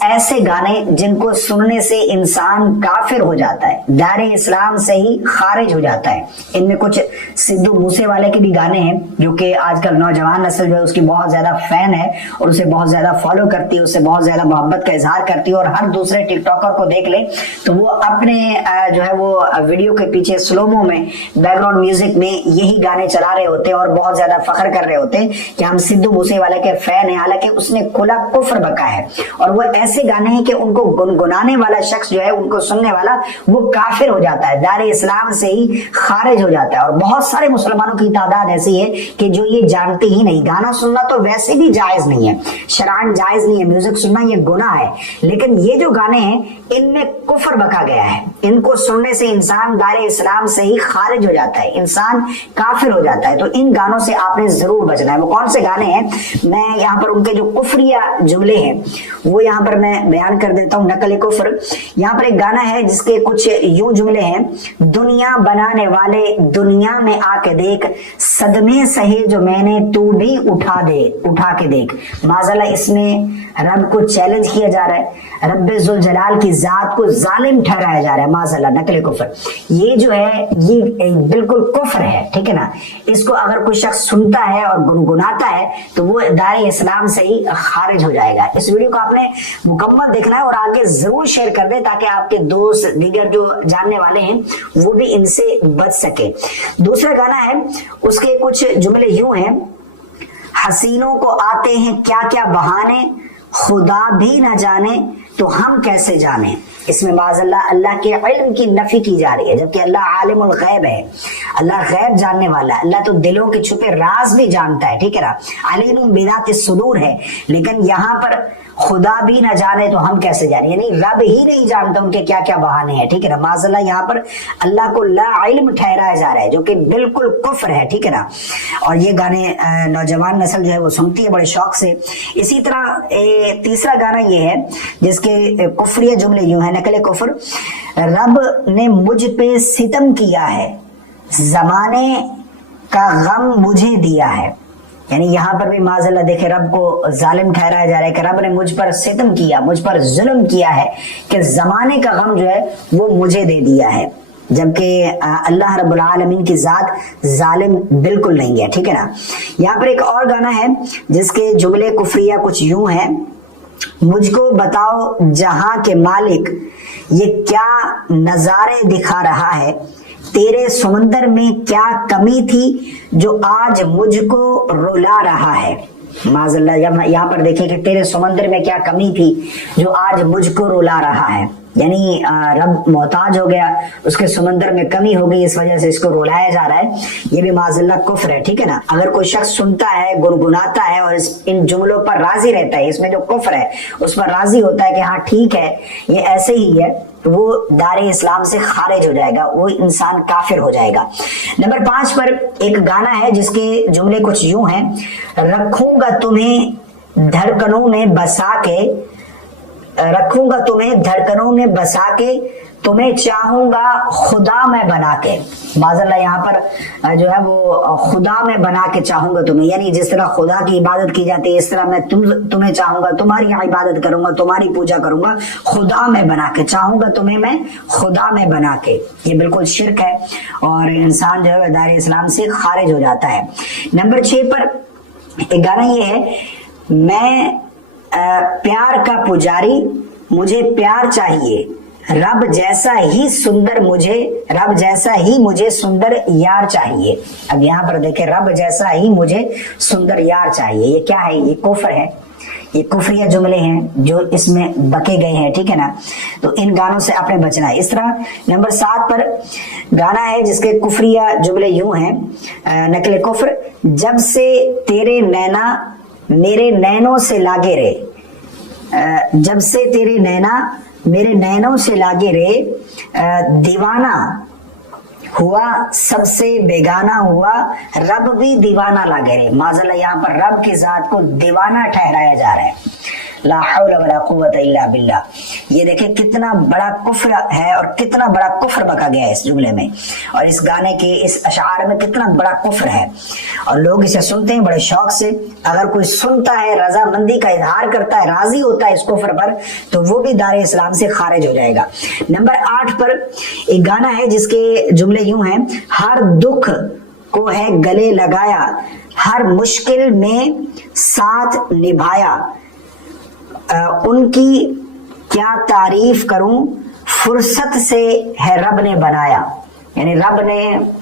ایسے گانے جن کو سننے سے انسان کافر ہو جاتا ہے، دار اسلام سے ہی خارج ہو جاتا ہے۔ ان میں کچھ سدھو موسے والے کے بھی گانے ہیں جو کہ آج کل نوجوان نسل جو ہے اس کی بہت زیادہ فین ہے اور اسے بہت زیادہ فالو کرتی ہے، اسے بہت زیادہ محبت کا اظہار کرتی ہے، اور ہر دوسرے ٹک ٹاکر کو دیکھ لے تو وہ اپنے جو ہے وہ ویڈیو کے پیچھے سلومو میں بیک گراؤنڈ میوزک میں یہی گانے چلا رہے ہوتے ہیں اور بہت زیادہ فخر کر رہے ہوتے ہیں کہ ہم سدھو موسے والے کے فین ہیں، حالانکہ اس نے کھلا کفر بکا ہے۔ اور وہ ایسے گانے ہیں کہ ان کو گنگنانے والا شخص جو ہے، ان کو سننے والا، وہ کافر ہو جاتا ہے، دار اسلام سے ہی خارج ہو جاتا ہے۔ اور بہت سارے مسلمانوں کی تعداد ایسی ہے کہ جو یہ جانتے ہی نہیں۔ گانا سننا تو ویسے بھی جائز نہیں ہے، شرعاً جائز نہیں ہے، میوزک سننا یہ گناہ ہے، لیکن یہ جو گانے ہیں ان میں کفر بکا گیا ہے، ان کو سننے سے انسان دار اسلام سے ہی خارج ہو جاتا ہے، انسان کافر ہو جاتا ہے۔ تو ان گانوں سے آپ نے ضرور بچنا ہے۔ وہ کون سے گانے ہیں، میں یہاں پر ان کے جو کفریہ جملے ہیں وہ یہاں پر میں بیان کر دیتا ہوں۔ نقل کفر، یہاں پر ایک گانا ہے جس کے کچھ یوں جملے ہیں: دنیا بنانے والے دنیا میں آ کے دیکھ، صدمے سہے جو میں نے تو بھی اٹھا کے دیکھ۔ معاذاللہ اس میں رب کو چیلنج کیا جا رہا ہے، رب ذوالجلال کی ذات کو ظالم ٹھہرایا جا رہا ہے۔ معاذاللہ نقل کفر یہ جو ہے یہ بالکل کفر ہے، ٹھیک ہے نا۔ اس کو اگر کوئی شخص سنتا ہے اور گنگناتا ہے تو وہ دار اسلام سے ہی خارج ہو جائے گا۔ اس ویڈیو کو آپ نے مکمل دیکھنا ہے اور آگے ضرور شیئر کر دیں تاکہ آپ کے دوست دیگر جو جاننے والے ہیں وہ بھی ان سے بچ سکے۔ دوسرا گانا ہے، اس کے کچھ جملے یوں ہیں: حسینوں کو آتے ہیں کیا کیا بہانے، خدا بھی نہ جانے تو ہم کیسے جانے۔ اس میں معاذ اللہ کے علم کی نفی کی جا رہی ہے، جبکہ اللہ عالم الغیب ہے، اللہ غیب جاننے والا ہے، اللہ تو دلوں کے چھپے راز بھی جانتا ہے، ٹھیک ہے نا، علیم بذات الصدور ہے۔ لیکن یہاں پر خدا بھی نہ جانے تو ہم کیسے جانے، یعنی رب ہی نہیں جانتا ان کے کیا کیا بہانے ہیں، ٹھیک ہے نا۔ معاذ اللہ یہاں پر اللہ کو لا علم ٹھہرایا جا رہا ہے، جو کہ بالکل کفر ہے، ٹھیک ہے نا۔ اور یہ گانے نوجوان نسل جو ہے وہ سنتی ہے بڑے شوق سے۔ اسی طرح تیسرا گانا یہ ہے جس کے کفریہ جملے یوں ہیں، نقل کفر: رب نے مجھ پہ ستم کیا ہے، زمانے کا غم مجھے دیا ہے۔ یعنی یہاں پر بھی معاذ اللہ دیکھیں رب کو ظالم ٹھہرایا جا رہا ہے کہ رب نے مجھ پر ستم کیا، مجھ پر ظلم کیا ہے کہ زمانے کا غم جو ہے وہ مجھے دے دیا ہے، جبکہ اللہ رب العالمین کی ذات ظالم بالکل نہیں ہے، ٹھیک ہے نا۔ یہاں پر ایک اور گانا ہے جس کے جملے کفریہ کچھ یوں ہیں: مجھ کو بتاؤ جہاں کے مالک، یہ کیا نظارے دکھا رہا ہے، تیرے سمندر میں کیا کمی تھی جو آج مجھ کو رلا رہا ہے۔ معاذ اللہ یہاں پر دیکھیں کہ تیرے سمندر میں کیا کمی تھی جو آج مجھ کو رلا رہا ہے، یعنی رب محتاج ہو گیا، اس کے سمندر میں کمی ہو گئی، اس وجہ سے اس کو رلایا جا رہا ہے۔ یہ بھی معاذ اللہ کفر ہے، ٹھیک ہے نا۔ اگر کوئی شخص سنتا ہے، گنگناتا ہے اور ان جملوں پر راضی رہتا ہے، اس میں جو کفر ہے اس پر راضی ہوتا ہے کہ ہاں ٹھیک ہے یہ ایسے ہی ہے، تو وہ دار اسلام سے خارج ہو جائے گا، وہ انسان کافر ہو جائے گا۔ نمبر 5 پر ایک گانا ہے جس کے جملے کچھ یوں ہیں: رکھوں گا تمہیں دھڑکنوں میں بسا کے، رکھوں گا تمہیں دھڑکنوں میں بسا کے، تمہیں چاہوں گا خدا میں بنا کے۔ معاذ اللہ یہاں پر جو ہے وہ خدا میں بنا کے چاہوں گا تمہیں، یعنی جس طرح خدا کی عبادت کی جاتی ہے اس طرح میں تمہیں چاہوں گا، تمہاری عبادت کروں گا، تمہاری پوجا کروں گا، خدا میں بنا کے چاہوں گا تمہیں میں خدا میں بنا کے۔ یہ بالکل شرک ہے اور انسان جو ہے دار اسلام سے خارج ہو جاتا ہے۔ نمبر 6 پر ایک گانا یہ ہے: میں پیار کا پجاری، مجھے پیار چاہیے، رب جیسا ہی سندر مجھے سندر یار چاہیے۔ اب یہاں پر دیکھیں رب جیسا ہی مجھے سندر یار چاہیے، یہ کیا ہے؟ یہ کفر ہے، یہ کفریہ جملے ہیں جو اس میں بکے گئے ہیں، ٹھیک ہے نا۔ تو ان گانوں سے آپ نے بچنا ہے۔ اس طرح نمبر 7 پر گانا ہے جس کے کفریہ جملے یوں ہیں، نقل کفر: جب سے تیرے نینا میرے نینوں سے لاگے رہے، جب سے تیرے نینا میرے نینوں سے لاگے رہے، دیوانہ ہوا سب سے بیگانہ ہوا، رب بھی دیوانہ لاگے رہے۔ معاذ اللہ یہاں پر رب کی ذات کو دیوانہ ٹھہرایا جا رہا ہے۔ لا حول ولا قوت الا باللہ. یہ دیکھیں کتنا بڑا کفر ہے اور کتنا بڑا کفر بکا گیا ہے اس جملے میں, اور اس گانے کے اس اشعار میں کتنا بڑا کفر ہے, اور لوگ اسے سنتے ہیں بڑے شوق سے. اگر کوئی سنتا ہے, رضامندی کا اظہار کرتا ہے, راضی ہوتا ہے اس کفر پر, تو وہ بھی دار اسلام سے خارج ہو جائے گا. نمبر 8 پر ایک گانا ہے جس کے جملے یوں ہیں: ہر دکھ کو ہے گلے لگایا, ہر مشکل میں ساتھ نبھایا, ان کی کیا تعریف کروں, فرصت سے ہے رب نے بنایا. یعنی رب نے,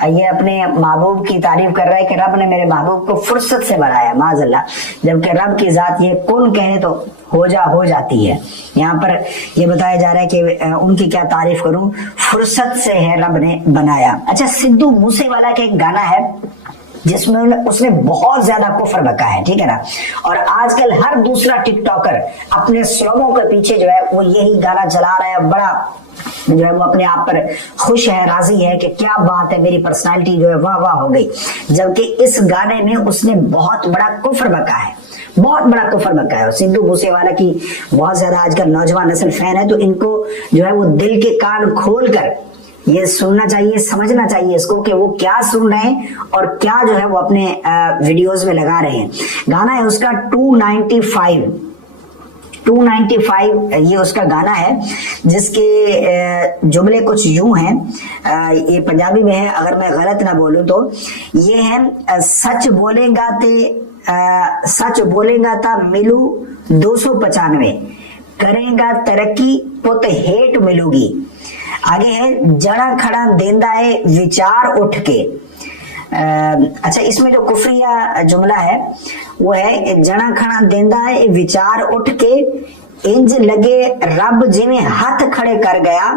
یہ اپنے محبوب کی تعریف کر رہا ہے کہ رب نے میرے محبوب کو فرصت سے بنایا, معاذ اللہ, جبکہ رب کی ذات یہ کن کہے تو ہو جاتی ہے. یہاں پر یہ بتایا جا رہا ہے کہ ان کی کیا تعریف کروں, فرصت سے ہے رب نے بنایا. اچھا, سدھو موسے والا کا ایک گانا ہے جس میں اس نے بہت زیادہ کفر بکا ہے, ٹھیک ہے نا, اور آج کل ہر دوسرا ٹک ٹاکر اپنے سلوگوں کے پیچھے جو ہے وہ یہی گانا چلا رہا ہے, بڑا جو ہے وہ اپنے آپ پر خوش ہے, راضی ہے کہ کیا بات ہے, میری پرسنالٹی جو ہے واہ واہ ہو گئی, جبکہ اس گانے میں اس نے بہت بڑا کفر بکا ہے, بہت بڑا کفر بکا ہے. سدھو موسے والا کی بہت زیادہ آج کل نوجوان نسل فین ہے, تو ان کو جو ہے وہ دل کے کان کھول کر یہ سننا چاہیے, سمجھنا چاہیے اس کو کہ وہ کیا سن رہے ہیں اور کیا جو ہے وہ اپنے ویڈیوز میں لگا رہے ہیں. گانا ہے اس کا 295, یہ اس کا گانا ہے جس کے جملے کچھ یوں ہیں, یہ پنجابی میں ہے اگر میں غلط نہ بولوں تو. یہ ہے: سچ بولے گا تا ملو 295, کرے گا ترقی پت ہیٹ ملو گی. آگے ہے: جڑا کھڑا دیندا ہے وچار اٹھ کے. اچھا, اس میں جو کفریہ جملہ ہے وہ ہے: جڑا کھڑا دیندا ہے وچار اٹھ کے, انج لگے رب جویں ہاتھ کھڑے کر گیا,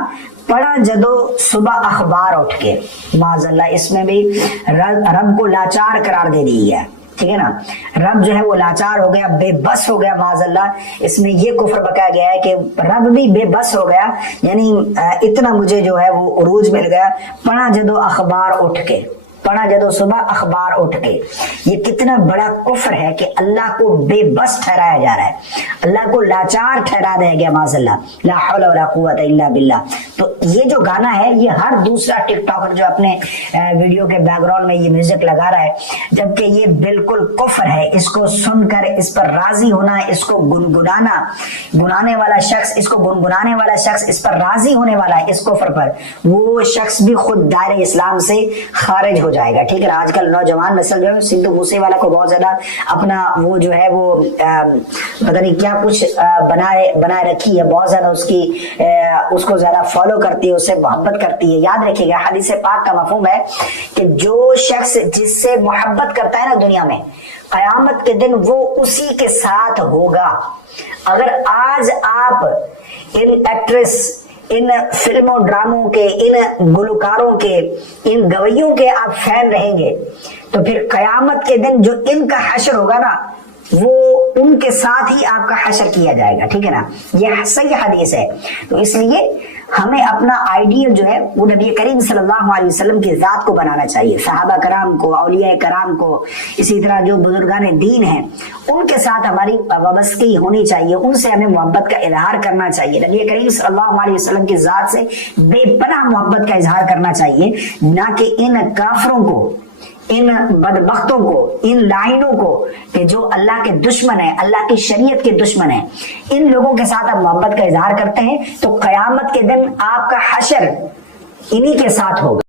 پڑھا جدو صبح اخبار اٹھ کے. معاذ اللہ, اس میں بھی رب کو لاچار قرار دے دی ہے, ٹھیک ہے نا, رب جو ہے وہ لاچار ہو گیا, بے بس ہو گیا. معاذ اللہ, اس میں یہ کفر بکایا گیا ہے کہ رب بھی بے بس ہو گیا, یعنی اتنا مجھے جو ہے وہ عروج مل گیا, پڑھا جدو اخبار اٹھ کے, پڑھا جدو صبح اخبار اٹھ کے. یہ کتنا بڑا کفر ہے کہ اللہ کو بے بس ٹھہرایا جا رہا ہے, اللہ کو لاچار ٹھہرا دیا گیا, معاذ اللہ, لا حول ولا قوت الا باللہ. تو یہ جو گانا ہے یہ ہر دوسرا ٹک ٹاکر جو اپنے ویڈیو کے بیک گراؤنڈ میں یہ میوزک لگا رہا ہے, جبکہ یہ بالکل کفر ہے. اس کو سن کر اس پر راضی ہونا, اس کو گنگنانے والا شخص, اس کو گنگنانے والا شخص, اس پر راضی ہونے والا ہے اس کفر پر, وہ شخص بھی خود دائرہ اسلام سے خارج ہو جائے گا, ٹھیک ہے. آج کل نوجوان نسل جو ہے سدھو موسے والا کو بہت زیادہ اپنا وہ جو ہے وہ پتہ نہیں کیا کچھ بنائے رکھی ہے, بہت زیادہ اس کو زیادہ فالو کرتی ہے, اس سے محبت کرتی ہے. یاد رکھیے گا, حدیث پاک کا مفہوم ہے کہ جو شخص جس سے محبت کرتا ہے نا دنیا میں, قیامت کے دن وہ اسی کے ساتھ ہوگا. اگر آج آپ ان ایکٹریس, ان فلموں ڈراموں کے, ان گلوکاروں کے, ان گویوں کے آپ فین رہیں گے, تو پھر قیامت کے دن جو ان کا حشر ہوگا نا, وہ ان کے ساتھ ہی آپ کا حشر کیا جائے گا, ٹھیک ہے نا. یہ صحیح حدیث ہے. تو اس لیے ہمیں اپنا آئیڈیل جو ہے وہ نبی کریم صلی اللہ علیہ وسلم کی ذات کو بنانا چاہیے, صحابہ کرام کو, اولیاء کرام کو, اسی طرح جو بزرگان دین ہیں ان کے ساتھ ہماری وابستگی ہونی چاہیے, ان سے ہمیں محبت کا اظہار کرنا چاہیے. نبی کریم صلی اللہ علیہ وسلم کی ذات سے بے پناہ محبت کا اظہار کرنا چاہیے, نہ کہ ان کافروں کو, ان بدبختوں کو, ان لائنوں کو کہ جو اللہ کے دشمن ہیں, اللہ کی شریعت کے دشمن ہیں, ان لوگوں کے ساتھ آپ محبت کا اظہار کرتے ہیں تو قیامت کے دن آپ کا حشر انہی کے ساتھ ہوگا.